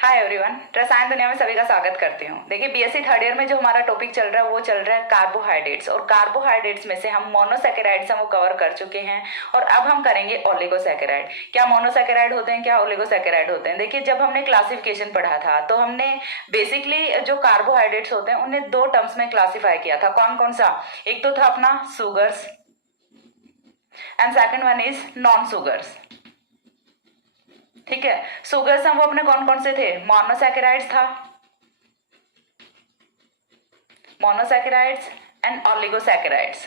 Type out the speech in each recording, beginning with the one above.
Hi everyone, रसायन दुनिया में सभी का स्वागत करती हूँ। देखिए, बीएससी थर्ड ईयर में जो हमारा टॉपिक चल रहा है वो चल रहा है कार्बोहाइड्रेट्स। और कार्बोहाइड्रेट्स में से हम मोनोसैकेराइड्स हम वो कवर कर चुके हैं और अब हम करेंगे ओलिगोसैकेराइड। क्या मोनोसैकेराइड होते हैं, क्या ओलिगोसैकेराइड होते हैं? देखिए, जब हमने क्लासिफिकेशन पढ़ा था तो हमने बेसिकली जो कार्बोहाइड्रेट्स होते हैं उन्हें दो टर्म्स में क्लासीफाई किया था। कौन कौन सा? एक तो था अपना sugars and second one is non sugars. ठीक है, सुगर्स हम वो अपने कौन कौन से थे? मोनोसैकेराइड्स था, monosaccharides and oligosaccharides.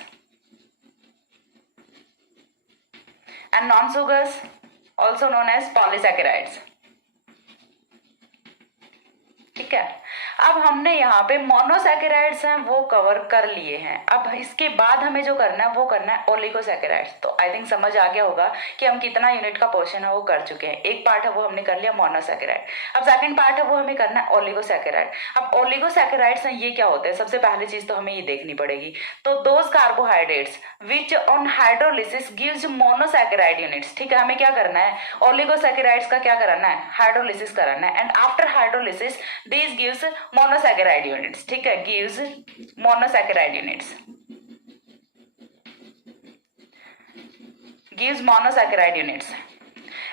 And non sugars also known as polysaccharides. ठीक है, अब हमने यहाँ पे मोनोसैकेराइड्स हैं वो कवर कर लिए हैं। अब इसके बाद हमें जो करना है वो करना है ओलिगोसैकेराइड्स। तो आई थिंक समझ आ गया होगा कि हम कितना यूनिट का पोर्शन है वो कर चुके हैं। एक पार्ट है वो हमने कर लिया मोनोसैकेराइड, अब सेकंड पार्ट है वो हमें करना है ओलिगोसैकेराइड। अब ओलिगोसैकेराइड्स हैं ये क्या होते हैं? सबसे पहली चीज तो हमें ये देखनी पड़ेगी। तो those carbohydrates which on hydrolysis gives monosaccharide units. ठीक है, हमें क्या करना है? ओलिगोसैकेराइड्स का क्या कराना है? हाइड्रोलिसिस कराना है। And after hydrolysis this gives monosaccharide units. ठीक है, gives monosaccharide units, gives monosaccharide units.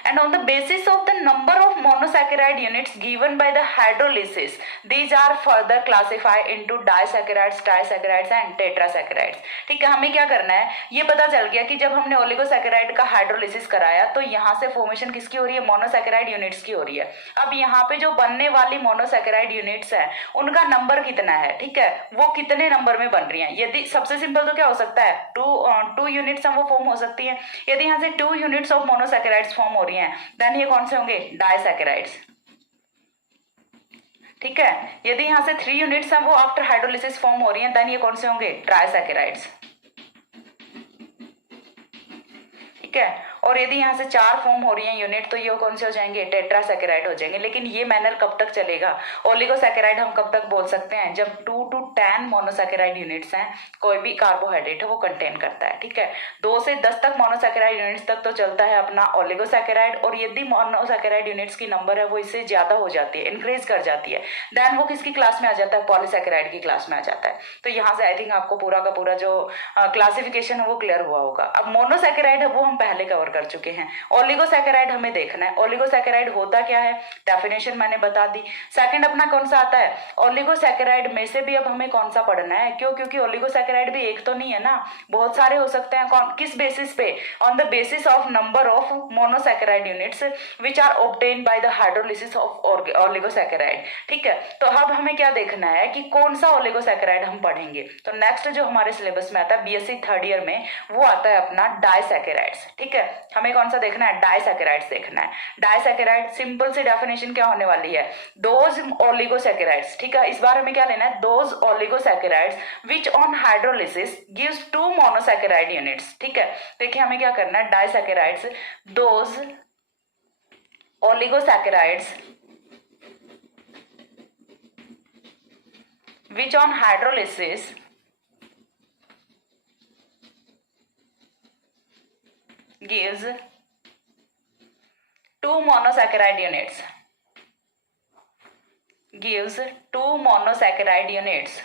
And on the basis of the number of monosaccharide units given by the hydrolysis, these are further classified into disaccharides, trisaccharides and tetrasaccharides. ठीक है, हमें क्या करना है? ये पता चल गया कि जब हमने ओलिगोसैकेराइड का हाइड्रोलिसिस कराया तो यहाँ से फॉर्मेशन किसकी हो रही है? मोनोसैकेराइड यूनिट्स की हो रही है। अब यहाँ पे जो बनने वाली मोनोसैकेराइड यूनिट्स है उनका नंबर कितना है? ठीक है, वो कितने नंबर में बन रही है? यदि सबसे सिंपल तो क्या हो सकता है? टू यूनिट्स वो फॉर्म हो सकती है। यदि यहाँ से 2 यूनिट्स ऑफ मोनोसैकेराइड्स फॉर्म हो रही हैं, देन ये कौन से होंगे? डाइसैकेराइड्स। ठीक है, यदि यहाँ से 3 यूनिट्स हैं वो आफ्टर हाइड्रोलिसिस फॉर्म हो रही हैं, देन ये कौन से होंगे? ट्राइसैकेराइड्स। ठीक है, और यदि यहाँ से 4 फॉर्म हो रही हैं यूनिट तो ये कौन से हो जाएंगे? टेट्रासैकेराइड हो जाएंगे। लेकिन ये मैनर कब तक चलेगा? ओलिगोसैकेराइड हम कब तक बोल सकते हैं? जब 2 to 10 मोनोसैकेराइड यूनिट्स हैं कोई भी कार्बोहाइड्रेट है वो कंटेन करता है। ठीक है, 2 से 10 तक मोनोसैकेराइड यूनिट्स तक तो चलता है अपना ओलिगोसैकेराइड। और यदि मोनोसैकेराइड यूनिट्स की नंबर है वो इससे ज्यादा हो जाती है, इंक्रीज कर जाती है, देन वो किसकी क्लास में आ जाता है? पॉलीसैकेराइड की क्लास में आ जाता है। तो यहाँ से आई थिंक आपको पूरा का पूरा जो क्लासिफिकेशन है वो क्लियर हुआ होगा। अब मोनोसैकेराइड है वो हम पहले कवर कर चुके हैं। ओलिगोसैकेराइड हमें देखना है। ओलिगोसैकेराइड होता क्या है? डेफिनेशन मैंने बता दी। सेकंड अपना कौन सा आता है? ओलिगोसैकेराइड में से भी अब हमें कौन सा पढ़ना है? क्यों? क्योंकि ओलिगोसैकेराइड भी एक तो नहीं है ना, बहुत सारे हो सकते हैं। कौन किस बेसिस पे? On the basis of number of monosaccharide units which are obtained by the hydrolysis of oligosaccharide. ठीक है, तो अब हमें क्या देखना है कि कौन सा ओलिगोसैकेराइड हम पढ़ेंगे। तो नेक्स्ट जो हमारे सिलेबस में आता है बीएससी थर्ड ईयर में वो आता है अपना डाइसैकेराइड्स। ठीक है, हमें कौन सा देखना है? डाइसैकेराइड्स देखना है। डाइसैकेराइड सिंपल सी डेफिनेशन क्या होने वाली है? Those oligosaccharides. ठीक है, इस बार हमें क्या लेना है? Those oligosaccharides which on hydrolysis gives 2 monosaccharide units. ठीक है, देखिए हमें क्या करना है? Disaccharides, those oligosaccharides which on hydrolysis gives 2 monosaccharide units, gives 2 monosaccharide units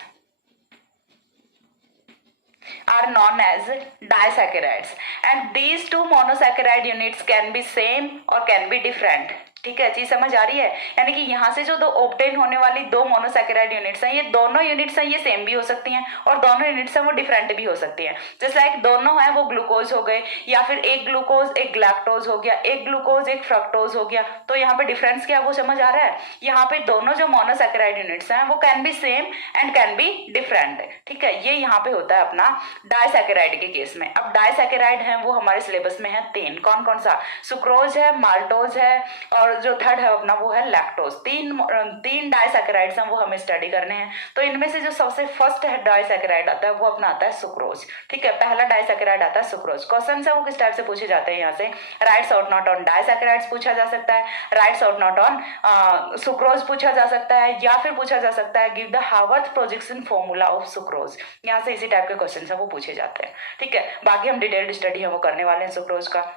are known as disaccharides, and these 2 monosaccharide units can be same or can be different. ठीक है, चीज समझ आ रही है? यानी कि यहाँ से जो दो ऑब्टेन होने वाली 2 मोनोसैकेराइड यूनिट्स हैं, ये दोनों यूनिट्स हैं ये सेम भी हो सकती हैं और दोनों यूनिट्स हैं वो डिफरेंट भी हो सकती हैं। जैसे लाइक दोनों हैं वो ग्लूकोज हो गए, या फिर एक ग्लूकोज एक लैक्टोज हो गया, एक ग्लूकोज एक फ्रक्टोज हो गया। तो यहाँ पे डिफरेंस क्या है वो समझ आ रहा है? यहाँ पे दोनों जो मोनोसैकेराइड यूनिट्स हैं वो can be same and can be different. ठीक है, ये यहाँ पे होता है अपना डाइसैकेराइड के केस में। अब डाइसैकेराइड है वो हमारे सिलेबस में है 3। कौन कौन सा? सुक्रोज है, माल्टोज है और जो थर्ड है अपना वो है लैक्टोज। तीन डाइसैकेराइड्स हैं वो हमें स्टडी करने हैं। तो इनमें से जो सबसे फर्स्ट है डाइसैकेराइड आता है वो अपना आता है सुक्रोज। ठीक है, पहला डाइसैकेराइड आता है सुक्रोज। क्वेश्चन है वो किस टाइप से पूछे जाते हैं? यहाँ से rights out not on disaccharides पूछा जा सकता है, rights out not on sucrose पूछा जा सकता है, या फिर पूछा जा सकता है give the Haworth projection formula of sucrose. यहाँ से इसी टाइप के क्वेश्चन है वो पूछे जाते हैं। ठीक है, बाकी हम डिटेल्ड स्टडी है वो करने वाले हैं सुक्रोज का।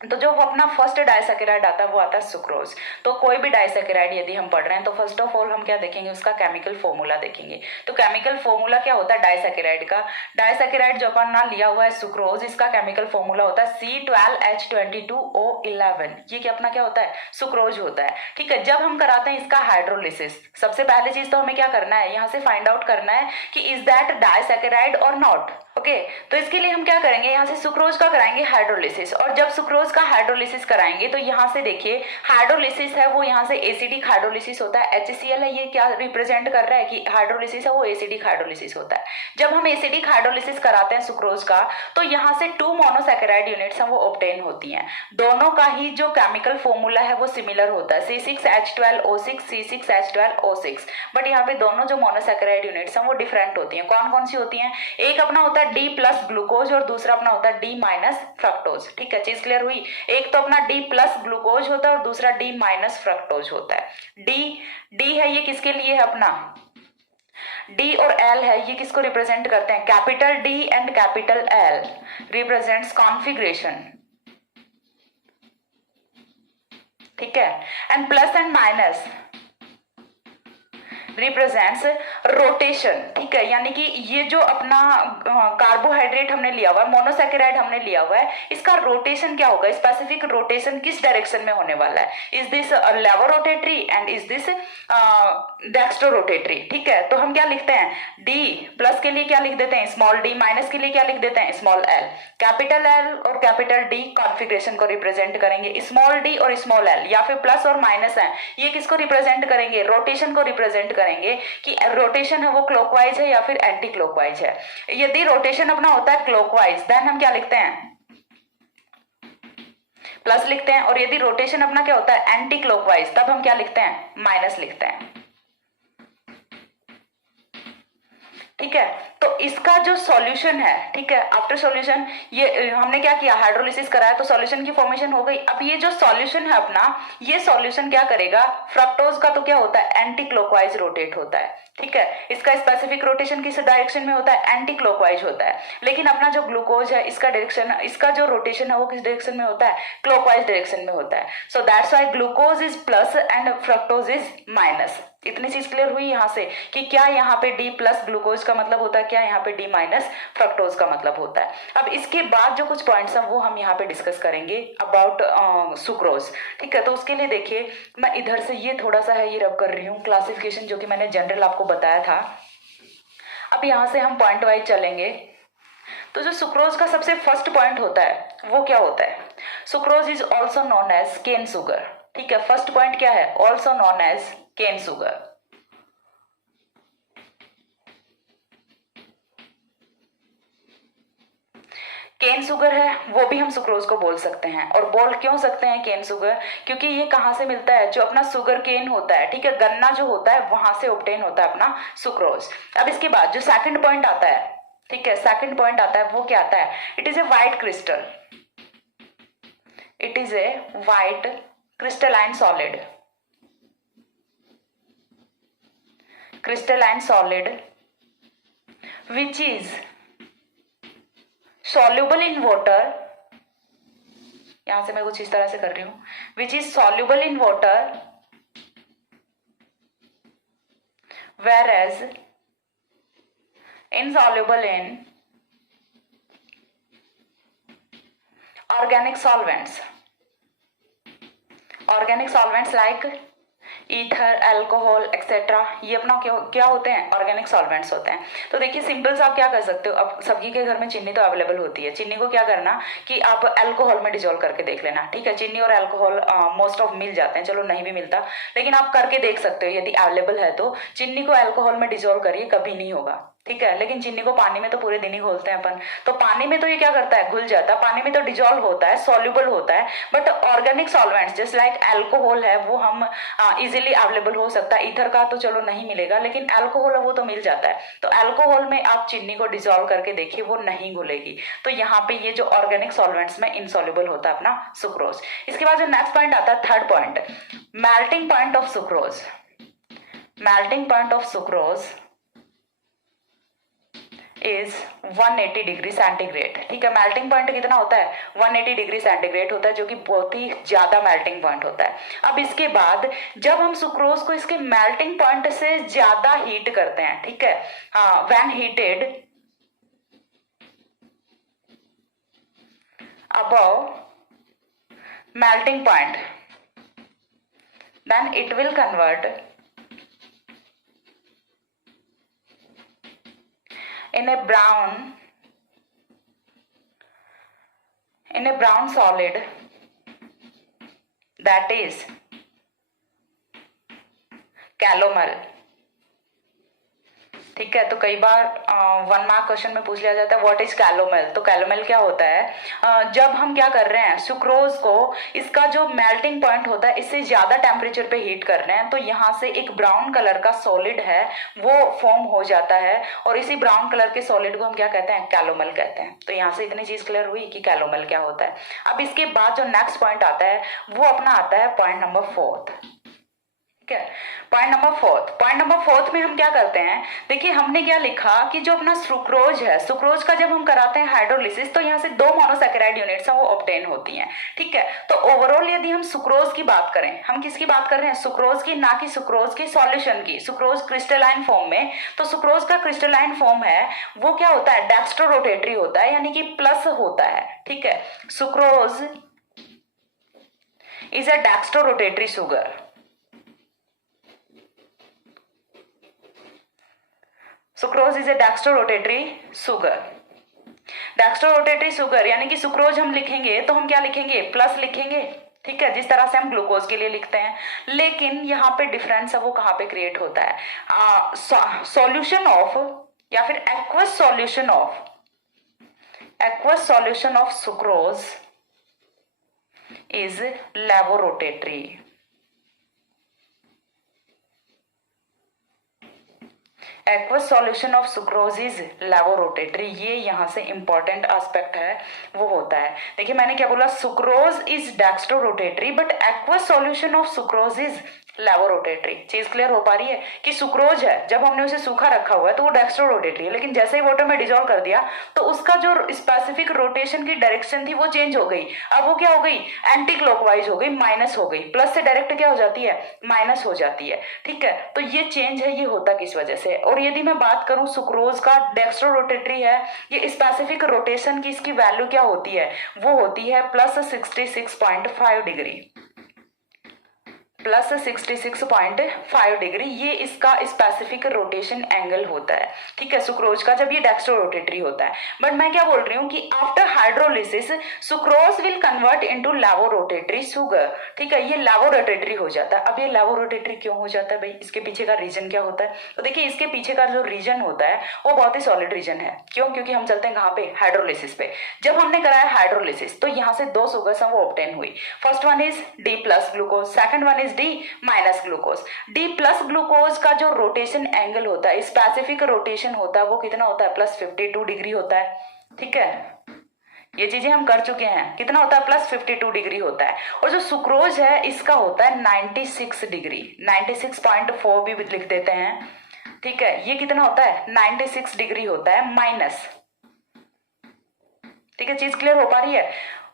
तो जो वो अपना फर्स्ट डाइसैकेराइड आता है वो आता है सुक्रोज। तो कोई भी डाइसैकेराइड यदि हम पढ़ रहे हैं तो फर्स्ट ऑफ ऑल हम क्या देखेंगे, उसका केमिकल फॉर्मूला देखेंगे। तो केमिकल फॉर्मूला क्या होता है डाइसैकेराइड का, डाइसैकेराइड जो अपन ना लिया हुआ है सुक्रोज, इसका केमिकल फॉर्मूला होता है C12H22O11। ये क्या अपना क्या होता है, सुक्रोज होता है। ठीक है, जब हम कराते हैं इसका हाइड्रोलिसिस, सबसे पहले चीज तो हमें क्या करना है, यहाँ से फाइंड आउट करना है कि इज दैट डाइसैकेराइड और नॉट। ओके, तो इसके लिए हम क्या करेंगे, यहाँ से सुक्रोज का कराएंगे हाइड्रोलिसिस, और जब सुक्रोज का हाइड्रोलिसिस कराएंगे तो यहाँ से देखिए हाइड्रोलिसिस है वो यहाँ से एसिडिक हाइड्रोलिसिस होता है, HCl है, ये क्या रिप्रेजेंट कर रहा है कि हाइड्रोलिसिस है वो एसिडिक हाइड्रोलिसिस होता है। जब हम एसिडिक हाइड्रोलिसिस कराते हैं सुक्रोज का तो यहाँ से 2 मोनोसैकेराइड यूनिट्स हैं वो ऑब्टेन होती हैं। दोनों का ही जो केमिकल फॉर्मूला है वो सिमिलर होता है, C6H12O6 C6H12O6, बट यहाँ पे दोनों जो मोनोसैकेराइड यूनिट्स हैं वो डिफरेंट होती हैं। कौन कौन सी होती हैं, एक अपना होता है D प्लस ग्लूकोज और दूसरा अपना होता है D माइनस फ्रक्टोज। ठीक है, चीज क्लियर हुई, एक तो अपना D प्लस ग्लूकोज होता है और दूसरा D माइनस फ्रक्टोज होता है। D है ये किसके लिए है, अपना D और L है, ये किसको रिप्रेजेंट करते हैं, capital D and capital L represents configuration. ठीक है, and plus and minus represents rotation. ठीक है, यानी कि ये जो अपना कार्बोहाइड्रेट हमने लिया हुआ है, मोनोसैकेराइड हमने लिया हुआ है, इसका रोटेशन क्या होगा, स्पेसिफिक रोटेशन किस डायरेक्शन में होने वाला है, is this laevo rotatory and is this dextro rotatory. ठीक है, तो हम क्या लिखते हैं, D प्लस के लिए क्या लिख देते हैं स्मॉल d, माइनस के लिए क्या लिख देते हैं स्मॉल l। कैपिटल L और कैपिटल D कॉन्फिग्रेशन को रिप्रेजेंट करेंगे, स्मॉल d और स्मॉल l या फिर प्लस और माइनस है, ये किसको रिप्रेजेंट करेंगे, रोटेशन को रिप्रेजेंट करेंगे कि रोटेशन है वो क्लॉकवाइज है या फिर एंटी क्लॉकवाइज है। यदि रोटेशन अपना होता है क्लॉकवाइज देन हम क्या लिखते हैं, प्लस लिखते हैं, और यदि रोटेशन अपना क्या होता है एंटी क्लॉकवाइज तब हम क्या लिखते हैं, माइनस लिखते हैं। ठीक है, तो इसका जो सॉल्यूशन है, ठीक है, आफ्टर सॉल्यूशन ये हमने क्या किया, हाइड्रोलिसिस कराया तो सॉल्यूशन की फॉर्मेशन हो गई। अब ये जो सॉल्यूशन है अपना, ये सॉल्यूशन क्या करेगा, फ्रक्टोज का तो क्या होता है एंटी क्लॉकवाइज रोटेट होता है। ठीक है, इसका स्पेसिफिक रोटेशन किस डायरेक्शन में होता है, एंटी क्लॉकवाइज होता है। लेकिन अपना जो ग्लूकोज है इसका डायरेक्शन, इसका जो रोटेशन है वो किस डायरेक्शन में होता है, क्लॉकवाइज डायरेक्शन में होता है। So that's why glucose is plus and fructose is minus. इतनी चीज क्लियर हुई यहाँ से कि क्या यहाँ पे D प्लस ग्लूकोज का मतलब होता है, क्या यहाँ पे D माइनस फ्रक्टोज का मतलब होता है। अब इसके बाद जो कुछ पॉइंट्स हैं वो हम यहाँ पे डिस्कस करेंगे अबाउट सुक्रोज। ठीक है, तो उसके लिए देखिए मैं इधर से ये थोड़ा सा है ये रब कर रही हूँ क्लासिफिकेशन जो कि मैंने जनरल आपको बताया था। अब यहाँ से हम पॉइंट वाइज चलेंगे। तो जो सुक्रोज का सबसे फर्स्ट पॉइंट होता है वो क्या होता है, sucrose is also known as cane sugar. ठीक है, फर्स्ट पॉइंट क्या है, also known as cane sugar. Cane sugar है वो भी हम सुक्रोज को बोल सकते हैं, और बोल क्यों सकते हैं केन सुगर, क्योंकि ये कहां से मिलता है, जो अपना सुगर केन होता है, ठीक है, गन्ना जो होता है वहां से ऑब्टेन होता है अपना सुक्रोज। अब इसके बाद जो सेकंड पॉइंट आता है, ठीक है, सेकंड पॉइंट आता है वो क्या आता है, it is a white crystal, it is a white crystalline solid, crystalline solid which is soluble in water, यहां से मैं कुछ इस तरह से कर रही हूं, which is soluble in water whereas insoluble in organic solvents, organic solvents like ether, alcohol etcetera, ये अपना क्या होते हैं, ऑर्गेनिक सॉल्वेंट्स होते हैं। तो देखिए सिंपल से आप क्या कर सकते हो, अब सभी के घर में चीनी तो अवेलेबल होती है, चीनी को क्या करना कि आप अल्कोहल में डिजोल्व करके देख लेना। ठीक है, चीनी और अल्कोहल मोस्ट ऑफ मिल जाते हैं, चलो नहीं भी मिलता लेकिन आप करके देख सकते हो यदि अवेलेबल है तो। चीनी को अल्कोहल में डिजोल्व करिए, कभी नहीं होगा। ठीक है, लेकिन चीनी को पानी में तो पूरे दिन ही घोलते हैं अपन, तो पानी में तो ये क्या करता है, घुल जाता है, पानी में तो डिजोल्व होता है, सॉल्युबल होता है। But organic solvents just like alcohol है वो हम इजीली अवेलेबल हो सकता है, ईथर का तो चलो नहीं मिलेगा लेकिन अल्कोहल है वो तो मिल जाता है। तो अल्कोहल में आप चीनी को डिजोल्व करके देखिए वो नहीं घुलेगी। तो यहाँ पे ये जो ऑर्गेनिक सॉल्वेंट्स में इनसॉल्युबल होता है अपना सुक्रोज। इसके बाद जो नेक्स्ट पॉइंट आता है, third point, melting point of sucrose. Melting point of sucrose is 180 degree centigrade. ठीक है, मेल्टिंग पॉइंट कितना होता है? 180 डिग्री सेंटीग्रेड होता है, जो कि बहुत ही ज्यादा मेल्टिंग पॉइंट होता है। अब इसके बाद जब हम सुक्रोज को इसके मेल्टिंग पॉइंट से ज्यादा हीट करते हैं, ठीक है, हाँ, when heated above melting point, then it will convert in a brown solid, that is calomel। ठीक है, तो कई बार 1 मार्क क्वेश्चन में पूछ लिया जाता है व्हाट इज कैलोमेल। तो कैलोमेल क्या होता है? जब हम क्या कर रहे हैं, सुक्रोज को इसका जो मेल्टिंग पॉइंट होता है इससे ज्यादा टेम्परेचर पे हीट कर रहे हैं, तो यहाँ से एक ब्राउन कलर का सॉलिड है वो फॉर्म हो जाता है, और इसी ब्राउन कलर के सॉलिड को हम क्या कहते हैं? कैलोमेल कहते हैं। तो यहाँ से इतनी चीज क्लियर हुई कि कैलोमेल क्या होता है। अब इसके बाद जो नेक्स्ट पॉइंट आता है वो अपना आता है पॉइंट नंबर 4। पॉइंट नंबर 4 में हम क्या करते हैं? देखिए, हमने क्या लिखा कि जो अपना सुक्रोज है, सुक्रोज का जब हम कराते हैं हाइड्रोलिसिस तो यहाँ से 2 मोनोसैकेराइड यूनिट्स हैं वो ऑब्टेन होती हैं। ठीक है, तो ओवरऑल यदि हम सुक्रोज की बात करें, हम किसकी बात कर रहे हैं? सुक्रोज की, ना कि सुक्रोज के सॉल्यूशन की। सुक्रोज क्रिस्टलाइन फॉर्म में, तो सुक्रोज का क्रिस्टलाइन फॉर्म है वो क्या होता है? डेक्स्ट्रो रोटेटरी होता है, यानी कि प्लस होता है। ठीक है, sucrose is a dextro rotatory sugar. Sucrose is a dextrorotatory sugar. Dextrorotatory sugar यानी कि सुक्रोज हम लिखेंगे तो हम क्या लिखेंगे? प्लस लिखेंगे। ठीक है, जिस तरह से हम ग्लूकोज के लिए लिखते हैं, लेकिन यहाँ पे डिफरेंस है वो कहाँ पे क्रिएट होता है? सॉल्यूशन ऑफ या फिर aqueous solution of sucrose is levorotatory. Aqueous solution of sucrose is levorotatory. ये यहाँ से इंपॉर्टेंट एस्पेक्ट है वो होता है। देखिए, मैंने क्या बोला? Sucrose is dextrorotatory but aqueous solution of sucrose is levorotatory. चीज क्लियर हो पा रही है कि सुक्रोज है, जब हमने उसे सूखा रखा हुआ है तो वो डेक्स्ट्रोरोटेटरी है, लेकिन जैसे ही वाटर में डिजोल्व कर दिया तो उसका जो स्पेसिफिक रोटेशन की डायरेक्शन थी वो चेंज हो गई। अब वो क्या हो गई? एंटी क्लॉकवाइज हो गई, माइनस हो गई। प्लस से डायरेक्ट क्या हो जाती है? माइनस हो जाती है। ठीक है, तो ये चेंज है, ये होता किस वजह से? और यदि मैं बात करूं सुक्रोज का डेक्स्ट्रोरोटेटरी है, ये स्पेसिफिक रोटेशन की इसकी वैल्यू क्या होती है? वो होती है प्लस 66.5 डिग्री। प्लस 66.5 डिग्री, ये इसका स्पेसिफिक रोटेशन एंगल होता है। ठीक है, सुक्रोज का जब ये डेक्स्ट्रोरोटेटरी होता है। बट मैं क्या बोल रही हूँ कि after hydrolysis sucrose will convert into levorotatory sugar. ठीक है, ये लेवोरोटेटरी हो जाता है। अब ये लेवोरोटेटरी क्यों हो जाता है भाई? इसके पीछे का रीजन क्या होता है? तो देखिए, इसके पीछे का जो रीजन होता है वो बहुत ही सॉलिड रीजन है। क्यों? क्योंकि हम चलते हैं कहाँ पे? हाइड्रोलिसिस पे। जब हमने कराया हाइड्रोलिसिस तो यहाँ से 2 सुगर्स वो ऑब्टेन हुई। First one is D plus glucose, second one is D minus glucose. D plus glucose का जो रोटेशन एंगल होता है, स्पेसिफिक रोटेशन होता है, वो कितना होता है? प्लस 52 डिग्री होता है। ठीक है, ये चीजें हम कर चुके हैं। कितना होता है? प्लस 52 डिग्री होता है। और जो सुक्रोज है इसका होता है 96 डिग्री, 96.4 भी लिख देते हैं। ठीक है, ये कितना होता है? 96 डिग्री होता है माइनस। ठीक है, चीज क्लियर हो पा रही है?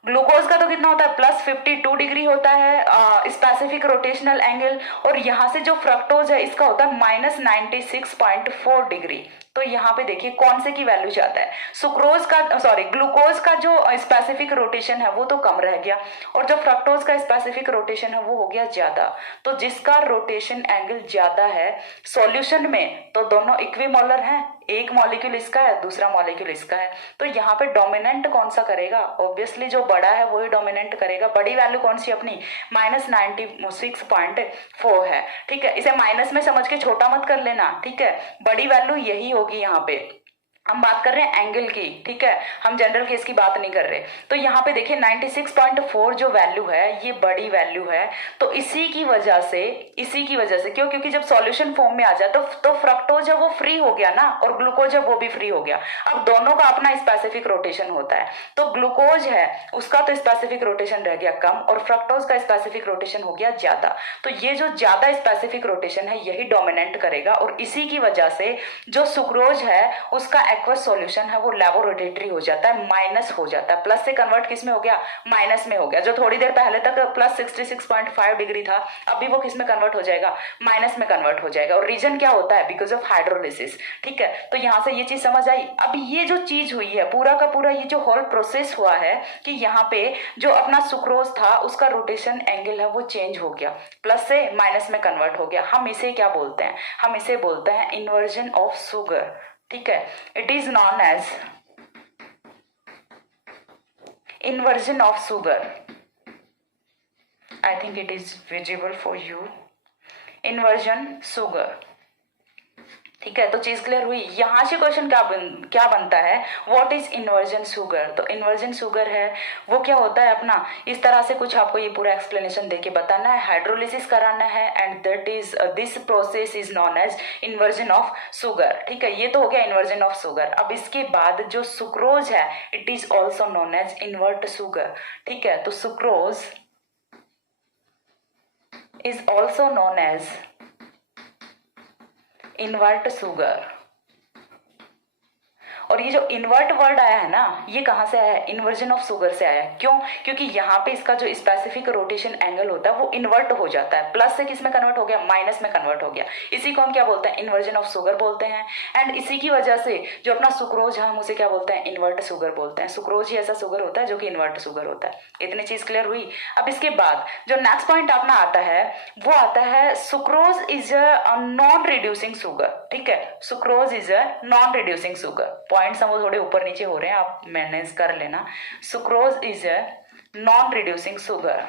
ग्लूकोज का तो कितना होता है? प्लस 52 डिग्री होता है स्पेसिफिक रोटेशनल एंगल, और यहाँ से जो फ्रक्टोज है इसका होता है माइनस 96.4 डिग्री। तो यहाँ पे देखिए कौन से की वैल्यू ज्यादा है? सुक्रोज का, ग्लूकोज का जो स्पेसिफिक रोटेशन है वो तो कम रह गया, और जो फ्रक्टोज का स्पेसिफिक रोटेशन है वो हो गया ज्यादा। तो जिसका रोटेशन एंगल ज्यादा है सॉल्यूशन में, तो दोनों इक्विमोलर हैं, एक मॉलिक्यूल इसका है, दूसरा मॉलिक्यूल इसका है, तो यहाँ पे डोमिनेंट कौन सा करेगा? ऑब्वियसली जो बड़ा है वही डोमिनेंट करेगा। बड़ी वैल्यू कौन सी अपनी? माइनस 96.4 है। ठीक है, इसे माइनस में समझ के छोटा मत कर लेना। ठीक है, बड़ी वैल्यू यही होगी। यहाँ पे हम बात कर रहे हैं एंगल की। ठीक है, हम जनरल केस की बात नहीं कर रहे। तो यहाँ पे देखिए 96.4 जो वैल्यू है ये बड़ी वैल्यू है। तो इसी की वजह से क्यों? क्योंकि जब सॉल्यूशन फॉर्म में आ जाए तो फ्रक्टोज है वो फ्री हो गया ना, और ग्लूकोज है वो भी फ्री हो गया। अब दोनों का अपना स्पेसिफिक रोटेशन होता है। तो ग्लूकोज है उसका तो स्पेसिफिक रोटेशन रह गया कम, और फ्रक्टोज का स्पेसिफिक रोटेशन हो गया ज्यादा। तो ये जो ज्यादा स्पेसिफिक रोटेशन है यही डोमिनेंट करेगा, और इसी की वजह से जो सुक्रोज है उसका एक्वस सॉल्यूशन है वो लेबोरेटरी हो जाता है, माइनस हो जाता है। प्लस से कन्वर्ट किस में हो गया, माइनस में हो गया। जो थोड़ी देर पहले तक प्लस 66.5 डिग्री था, अभी वो किस में कन्वर्ट हो जाएगा, माइनस में कन्वर्ट हो जाएगा। और रीजन क्या होता है, बिकॉज ऑफ हाइड्रोलिसिस। ठीक है, तो यहां से ये चीज समझ आई। अब ये जो चीज हुई है पूरा का पूरा, ये जो होल प्रोसेस हुआ है कि यहाँ पे जो अपना सुक्रोज था उसका रोटेशन एंगल है वो चेंज हो गया, प्लस से माइनस में कन्वर्ट हो गया। हम इसे क्या बोलते हैं, हम इसे बोलते हैं इन्वर्जन ऑफ शुगर। ठीक है, it is known as inversion of sugar. I think it is visible for you. Inversion sugar. ठीक है, तो चीज क्लियर हुई। यहां से क्वेश्चन क्या बनता है, व्हाट इज इन्वर्जन शुगर। तो इन्वर्जन शुगर है वो क्या होता है अपना, इस तरह से कुछ आपको ये पूरा एक्सप्लेनेशन देके बताना है, हाइड्रोलिसिस कराना है, and that is this process is known as inversion of sugar. ठीक है, ये तो हो गया इन्वर्जन ऑफ शुगर। अब इसके बाद जो सुक्रोज है, it is also known as invert sugar. ठीक है, तो sucrose is also known as invert sugar. और ये जो इन्वर्ट वर्ड आया है ना, ये कहां से आया है, इन्वर्जन ऑफ शुगर से आया है। क्यों, क्योंकि यहाँ पे इसका जो स्पेसिफिक रोटेशन एंगल होता है वो इन्वर्ट हो जाता है, प्लस से किस में कन्वर्ट हो गया, माइनस में कन्वर्ट हो गया। इसी को हम क्या बोलते हैं, इन्वर्जन ऑफ शुगर बोलते हैं। एंड इसी की वजह से जो अपना सुक्रोज है हम उसे क्या बोलते हैं, इन्वर्ट शुगर बोलते हैं। सुक्रोज ही ऐसा शुगर होता है जो कि इन्वर्ट शुगर होता है। इतनी चीज क्लियर हुई। अब इसके बाद जो नेक्स्ट पॉइंट अपना आता है वो आता है sucrose is a non reducing sugar. ठीक है, sucrose is a non reducing sugar. Points हम वो थोड़े ऊपर नीचे हो रहे हैं, आप मैनेज कर लेना। Sucrose is a non reducing sugar.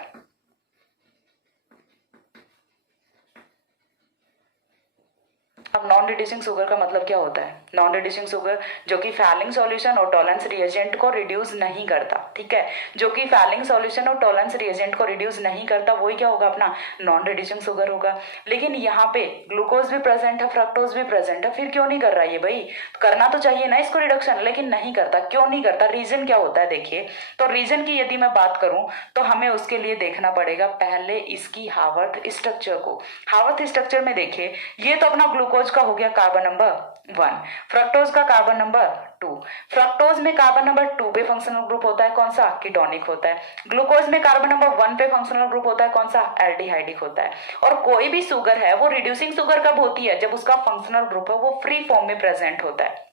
अब नॉन रिड्यूसिंग शुगर का मतलब क्या होता है, नॉन रिड्यूसिंग शुगर जो कि फैलिंग सॉल्यूशन और टॉलेंस रिएजेंट को रिड्यूस नहीं करता। ठीक है, जो कि फैलिंग सॉल्यूशन और टॉलेंस रिएजेंट को रिड्यूस नहीं करता वही क्या होगा, अपना नॉन रिड्यूसिंग शुगर होगा। लेकिन यहाँ पे ग्लूकोज भी प्रेजेंट है, फ्रक्टोज भी प्रेजेंट है, फिर क्यों नहीं कर रहा है ये भाई, करना तो चाहिए ना इसको रिडक्शन, लेकिन नहीं करता। क्यों नहीं करता, रीजन क्या होता है देखिए। तो रीजन की यदि मैं बात करूं तो हमें उसके लिए देखना पड़ेगा पहले इसकी हावर्थ स्ट्रक्चर को। हावर्थ स्ट्रक्चर में देखिए, ये तो अपना ग्लूकोज का हो गया कार्बन नंबर 1, फ्रक्टोज का कार्बन नंबर 2। फ्रक्टोज में कार्बन नंबर 2 पे फंक्शनल ग्रुप होता है कौन सा, कीटोनिक होता है। ग्लूकोज में कार्बन नंबर 1 पे फंक्शनल ग्रुप होता है कौन सा, एल्डिहाइडिक होता है। और कोई भी शुगर है वो रिड्यूसिंग शुगर कब होती है, जब उसका फंक्शनल ग्रुप है वो फ्री फॉर्म में प्रेजेंट होता है।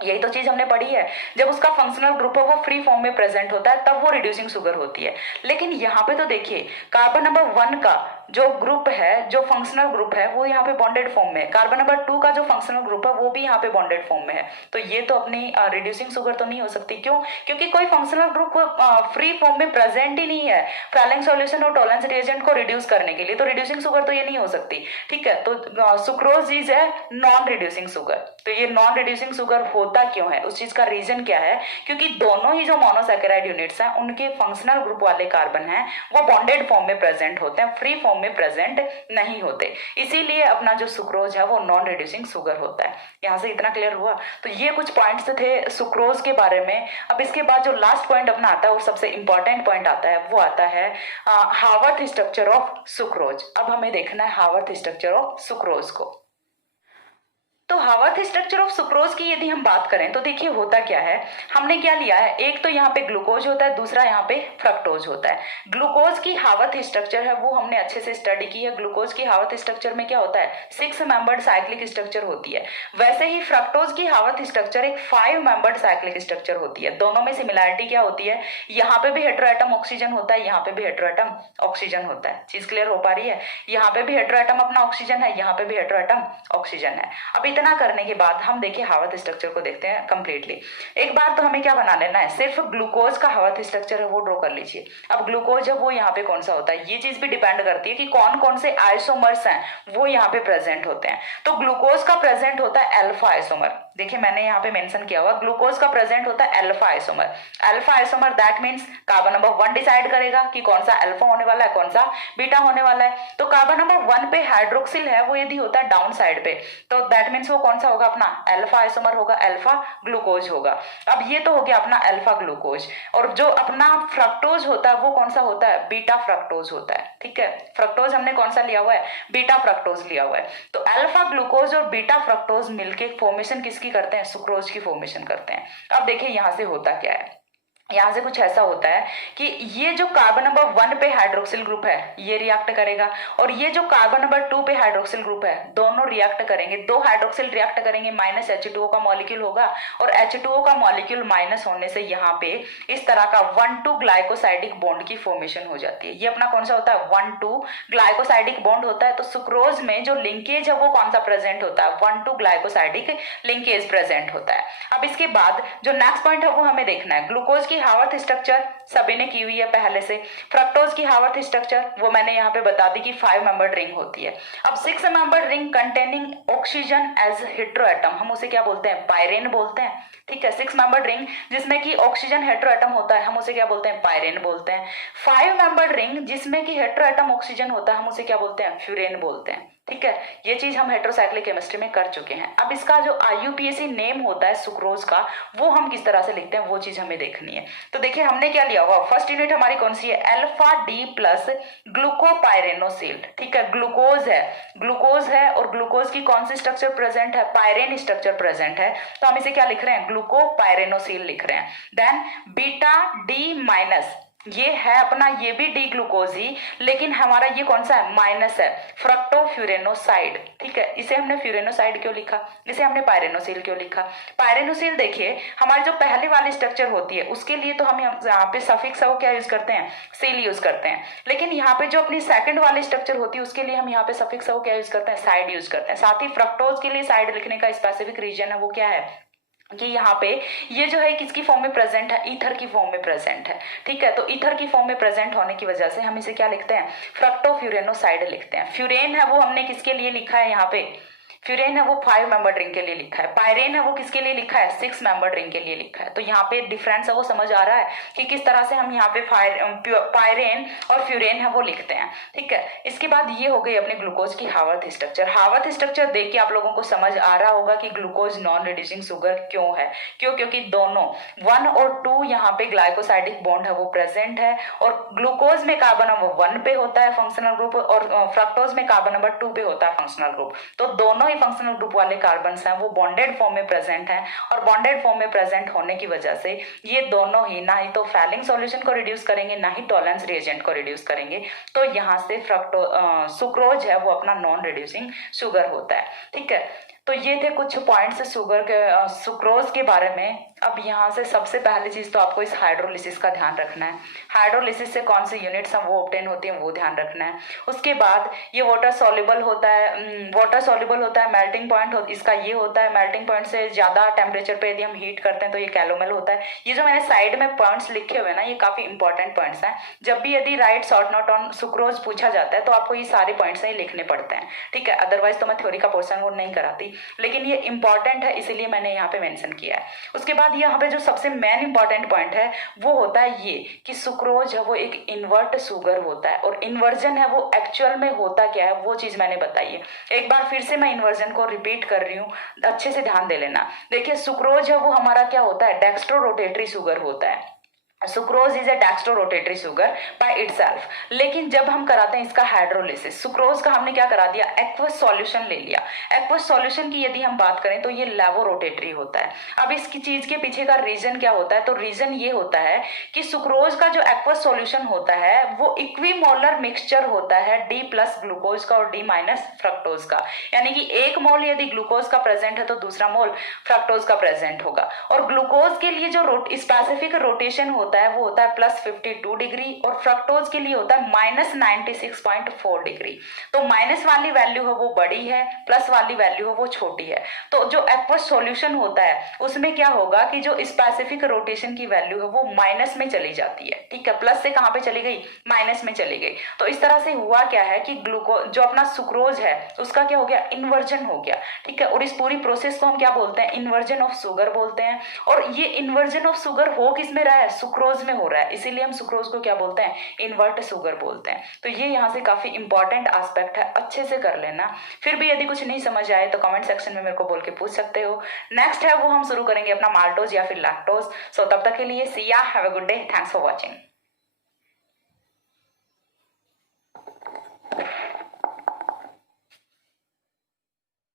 यही तो चीज हमने पढ़ी है, जब उसका फंक्शनल ग्रुप है वो फ्री फॉर्म में प्रेजेंट होता है तब वो रिड्यूसिंग शुगर होती है। लेकिन यहाँ पे तो देखिए कार्बन नंबर 1 का जो ग्रुप है, जो फंक्शनल ग्रुप है वो यहाँ पे बॉन्डेड फॉर्म में है। कार्बन नंबर 2 का जो फंक्शनल ग्रुप है वो भी यहाँ पे बॉन्डेड फॉर्म में है। तो ये तो अपनी रिड्यूसिंग शुगर तो नहीं हो सकती। क्यों, क्योंकि कोई फंक्शनल ग्रुप फ्री फॉर्म में प्रेजेंट ही नहीं है फैलिंग सॉल्यूशन और टॉलेंस रिएजेंट को रिड्यूस करने के लिए, तो रिड्यूसिंग शुगर तो ये नहीं हो सकती। ठीक है, तो सुक्रोज इज है नॉन रिड्यूसिंग शुगर। तो ये नॉन रिड्यूसिंग शुगर होता क्यों है, उस चीज का रीजन क्या है, क्योंकि दोनों ही जो मोनोसैकेराइड यूनिट्स हैं उनके फंक्शनल ग्रुप वाले कार्बन हैं वो बॉन्डेड फॉर्म में प्रेजेंट होते हैं, फ्री फॉर्म में प्रेजेंट नहीं होते। इसीलिए अपना जो सुक्रोज है वो नॉन रिड्यूसिंग शुगर होता है। यहां से इतना क्लियर हुआ। तो ये कुछ पॉइंट्स थे सुक्रोज के बारे में। अब इसके बाद जो लास्ट पॉइंट अपना आता है और सबसे इंपॉर्टेंट पॉइंट आता है वो आता है हावर्थ स्ट्रक्चर ऑफ सुक्रोज। अब हमें देखना है हावर्थ स्ट्रक्चर ऑफ सुक्रोज को। तो हावर्थ स्ट्रक्चर ऑफ सुक्रोज की यदि हम बात करें तो देखिए होता क्या है, हमने क्या लिया है, एक तो यहाँ पे ग्लूकोज होता है, दूसरा यहाँ पे फ्रक्टोज होता है। ग्लूकोज की हावर्थ स्ट्रक्चर है वो हमने अच्छे से स्टडी की है। ग्लूकोज की हावर्थ स्ट्रक्चर में क्या होता है, 6 मेंबर्ड साइक्लिक स्ट्रक्चर होती है। वैसे ही फ्रक्टोज की हावर्थ स्ट्रक्चर एक 5 मेंबर्ड साइक्लिक स्ट्रक्चर होती है। दोनों में सिमिलैरिटी क्या होती है, यहाँ पे भी हेटेरोएटम ऑक्सीजन होता है, यहाँ पे भी हेटेरोएटम ऑक्सीजन होता है। चीज क्लियर हो पा रही है, यहाँ पे भी हेटेरोएटम अपना ऑक्सीजन है, यहाँ पे भी हेटेरोएटम ऑक्सीजन है। अब इतना करने के बाद हम देखिए हावर्थ स्ट्रक्चर को देखते हैं कंप्लीटली। एक बार तो हमें क्या बना लेना है, सिर्फ ग्लूकोज का हावर्थ स्ट्रक्चर है वो ड्रॉ कर लीजिए। अब ग्लूकोज है वो यहाँ पे कौन सा होता है, ये चीज भी डिपेंड करती है कि कौन कौन से आइसोमर्स हैं वो यहाँ पे प्रेजेंट होते हैं। तो ग्लूकोज का प्रेजेंट होता है अल्फा आइसोमर। देखिए मैंने यहाँ पे मेंशन किया हुआ, ग्लूकोज का प्रेजेंट होता है alpha isomer. Alpha isomer that means carbon number 1 decide करेगा कि कौन सा अल्फा होने वाला है, कौन सा बीटा होने वाला है। तो कार्बन नंबर 1 पे हाइड्रोक्सिल है वो यदि होता है डाउन साइड पे, तो दैट मींस वो कौन सा होगा, अपना अल्फा आइसोमर होगा, अल्फा ग्लूकोज होगा। अब ये तो हो गया अपना अल्फा ग्लूकोज। और जो अपना फ्रक्टोज होता है वो कौन सा होता है, बीटा फ्रक्टोज होता है। ठीक है, फ्रक्टोज हमने कौन सा लिया हुआ है, बीटा फ्रक्टोज लिया हुआ है। तो अल्फा ग्लूकोज और बीटा फ्रक्टोज मिलके फॉर्मेशन किसकी किसकी करते हैं, सुक्रोज की फॉर्मेशन करते हैं। अब देखिए यहाँ से होता क्या है, यहाँ से कुछ ऐसा होता है कि ये जो कार्बन नंबर 1 पे हाइड्रोक्सिल ग्रुप है ये रिएक्ट करेगा, और ये जो कार्बन नंबर 2 पे हाइड्रोक्सिल ग्रुप है दोनों रिएक्ट करेंगे, दो हाइड्रोक्सिल रिएक्ट करेंगे, माइनस H2O का मॉलिक्यूल होगा, और H2O का मॉलिक्यूल माइनस होने से यहाँ पे इस तरह का 1,2 ग्लाइकोसाइडिक बॉन्ड की फॉर्मेशन हो जाती है। ये अपना कौन सा होता है, 1,2 ग्लाइकोसाइडिक बॉन्ड होता है। तो सुक्रोज में जो लिंकेज है वो कौन सा प्रेजेंट होता है, 1,2 ग्लाइकोसाइडिक लिंकेज प्रेजेंट होता है। अब इसके बाद जो नेक्स्ट पॉइंट है वो हमें देखना है, ग्लूकोज की हावर्थ स्ट्रक्चर सभी ने की हुई है पहले से। फ्रक्टोज की हावर्थ स्ट्रक्चर वो मैंने यहाँ पे बता दी कि 5 मेंबर्ड रिंग होती है। अब 6 membered ring containing oxygen as heteroatom, हम उसे क्या बोलते हैं, पायरेन बोलते हैं। ठीक है, 6 मेंबर्ड रिंग जिसमें कि ऑक्सीजन हेटेरोएटम होता है हम उसे क्या बोलते हैं, पायरेन बोलते हैं। 5 मेंबर्ड रिंग जिसमें कि हेटेरोएटम ऑक्सीजन होता है हम उसे क्या बोलते हैं, फ्यूरेन बोलते हैं। ठीक है, ये चीज हम हेटेरोसाइक्लिक केमिस्ट्री में कर चुके हैं। अब इसका जो IUPAC नेम होता है सुक्रोज का वो हम किस तरह से लिखते हैं वो चीज हमें देखनी है। तो देखिए हमने क्या लिया हुआ, फर्स्ट यूनिट हमारी कौन सी है, अल्फा डी प्लस ग्लूकोपायरेनोसिल। ठीक है, ग्लूकोज है और ग्लूकोज की कौन सी स्ट्रक्चर प्रेजेंट है, पायरेन स्ट्रक्चर प्रेजेंट है, तो हम इसे क्या लिख रहे हैं, ग्लूकोपायरेनोसिल लिख रहे हैं। देन बीटा डी माइनस, ये है अपना, ये भी डी ग्लूकोज ही, लेकिन हमारा ये कौन सा है, माइनस है, फ्रक्टोफ्यूरेनोसाइड। ठीक है, इसे हमने फ्यूरेनोसाइड क्यों लिखा, इसे हमने पायरेनोसिल क्यों लिखा। पायरेनोसिल देखिए हमारी जो पहले वाली स्ट्रक्चर होती है उसके लिए तो हम यहाँ पे सफिक्स है वो क्या यूज करते हैं, सिल यूज करते हैं, लेकिन यहाँ पे जो अपनी सेकंड वाली स्ट्रक्चर होती है उसके लिए हम यहाँ पे सफिक्स है वो क्या यूज करते हैं, साइड यूज करते हैं। साथ ही फ्रक्टोज के लिए साइड लिखने का स्पेसिफिक रीजन है वो क्या है कि यहाँ पे ये जो है किसकी फॉर्म में प्रेजेंट है, ईथर की फॉर्म में प्रेजेंट है। ठीक है, तो ईथर की फॉर्म में प्रेजेंट होने की वजह से हम इसे क्या लिखते हैं, फ्रक्टोफ्यूरेनोसाइड लिखते हैं। फ्यूरेन है वो हमने किसके लिए लिखा है, यहाँ पे फ्यूरेन है वो 5 मेंबर्ड रिंग के लिए लिखा है, पायरेन है वो किसके लिए लिखा है, 6 मेंबर्ड रिंग के लिए लिखा है। तो यहाँ पे डिफरेंस है वो समझ आ रहा है कि किस तरह से हम यहाँ पे पायरेन और फ्यूरेन है वो लिखते हैं। ठीक है, इसके बाद ये हो गई अपने ग्लूकोज की हावर्थ स्ट्रक्चर। हावर्थ स्ट्रक्चर देख के आप लोगों को समझ आ रहा होगा कि ग्लूकोज नॉन रिड्यूसिंग शुगर क्यों है, क्योंकि दोनों 1 और 2 यहाँ पे ग्लाइकोसाइडिक बॉन्ड है वो प्रेजेंट है, और ग्लूकोज में कार्बन नंबर 1 पे होता है फंक्शनल ग्रुप, और फ्रक्टोज में कार्बन नंबर 2 पे होता है फंक्शनल ग्रुप। तो दोनों ही फंक्शनल ग्रुप वाले कार्बन्स हैं वो बॉन्डेड फॉर्म में प्रेजेंट हैं, और बॉन्डेड फॉर्म में प्रेजेंट होने की वजह से ये दोनों ही ना ही तो फैलिंग सॉल्यूशन को रिड्यूस करेंगे ना ही टॉलरेंस रिएजेंट को रिड्यूस करेंगे। तो यहाँ से सुक्रोज है वो अपना नॉन रिड्यूसिंग शुगर होता है। ठीक है, तो ये थे कुछ पॉइंट्स शुगर के सुक्रोज के बारे में। अब यहाँ से सबसे पहली चीज तो आपको इस हाइड्रोलिसिस का ध्यान रखना है, हाइड्रोलिसिस से कौन सी यूनिट्स हैं वो ऑब्टेन होती हैं वो ध्यान रखना है। उसके बाद ये वाटर सॉल्युबल होता है, मेल्टिंग पॉइंट इसका ये होता है, मेल्टिंग पॉइंट से ज्यादा टेम्परेचर पे यदि हम हीट करते हैं तो ये कैलोमेल होता है। ये जो मैंने साइड में पॉइंट्स लिखे हुए ना ये काफी इंपॉर्टेंट पॉइंट्स हैं। जब भी यदि right short note on sucrose पूछा जाता है तो आपको ये सारे पॉइंट्स ही लिखने पड़ते हैं। ठीक है, अदरवाइज तो मैं थ्योरी का पोर्शन वो नहीं कराती, लेकिन ये इंपॉर्टेंट है इसीलिए मैंने यहाँ पे मेंशन किया है। उसके बाद यहाँ पे जो सबसे मेन इंपॉर्टेंट पॉइंट है वो होता है ये कि सुक्रोज है वो एक इन्वर्ट शुगर होता है, और इन्वर्जन है वो एक्चुअल में होता क्या है वो चीज मैंने बताई है। एक बार फिर से मैं इन्वर्जन को रिपीट कर रही हूँ, अच्छे से ध्यान दे लेना। देखिए सुक्रोज है वो हमारा क्या होता है, डेक्स्ट्रो रोटेटरी शुगर होता है। Sucrose is a dextro rotatory sugar by itself, लेकिन जब हम कराते हैं इसका हाइड्रोलिसिस, सुक्रोज का हमने क्या करा दिया, एक्वस सॉल्यूशन ले लिया। एक्वस सॉल्यूशन की यदि हम बात करें तो ये लेवो रोटेटरी होता है। अब इसकी चीज के पीछे का रीजन क्या होता है, तो रीजन ये होता है कि सुक्रोज का जो एक्वस सॉल्यूशन होता है वो इक्विमोलर मिक्सचर होता है D प्लस ग्लूकोज का और D माइनस फ्रक्टोज का, यानी कि एक मोल यदि ग्लूकोज का प्रेजेंट है तो दूसरा मोल फ्रक्टोज का प्रेजेंट होगा। और ग्लूकोज के लिए जो स्पेसिफिक रोटेशन होता है वो होता है +52 डिग्री, और फ्रक्टोज के लिए होता है -96.4 डिग्री। तो माइनस वाली वैल्यू है वो बड़ी है, प्लस वाली वैल्यू है वो छोटी है। तो जो एक्वस सॉल्यूशन होता है उसमें क्या होगा कि जो स्पेसिफिक रोटेशन की वैल्यू है वो माइनस में चली जाती है। ठीक है, प्लस से कहां पे चली गई, माइनस में चली गई। तो इस तरह से हुआ क्या है कि ग्लूकोज जो अपना सुक्रोज है उसका क्या हो गया, इन्वर्जन हो गया। ठीक है, और इस पूरी प्रोसेस को हम क्या बोलते हैं, इन्वर्जन ऑफ शुगर बोलते हैं। और ये इन्वर्जन ऑफ शुगर हो किस में रहा है, सुक्रोज में हो रहा है, इसीलिए हम सुक्रोज को क्या बोलते हैं, इन्वर्ट शुगर बोलते हैं। तो ये यहाँ से काफी इंपॉर्टेंट एस्पेक्ट है, अच्छे से कर लेना। फिर भी यदि कुछ नहीं समझ आए तो कमेंट सेक्शन में मेरे को बोल के पूछ सकते हो। नेक्स्ट है वो हम शुरू करेंगे अपना माल्टोज या फिर लैक्टोज। सो तब तक के लिए सी या, have a good day, thanks for watching.